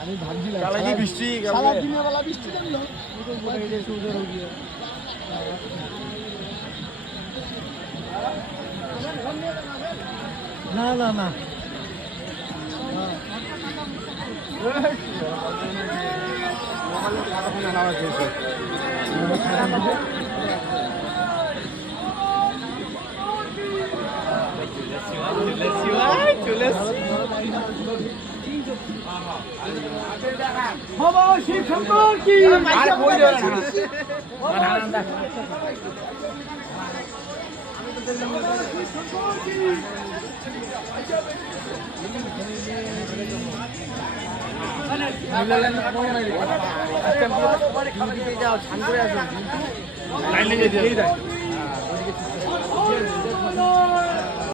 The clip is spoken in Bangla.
আমি ভাবছিলাম বৃষ্টি সারা দিনের বেলা বৃষ্টি করলো না না না শিব শঙ্কর কি লাইনে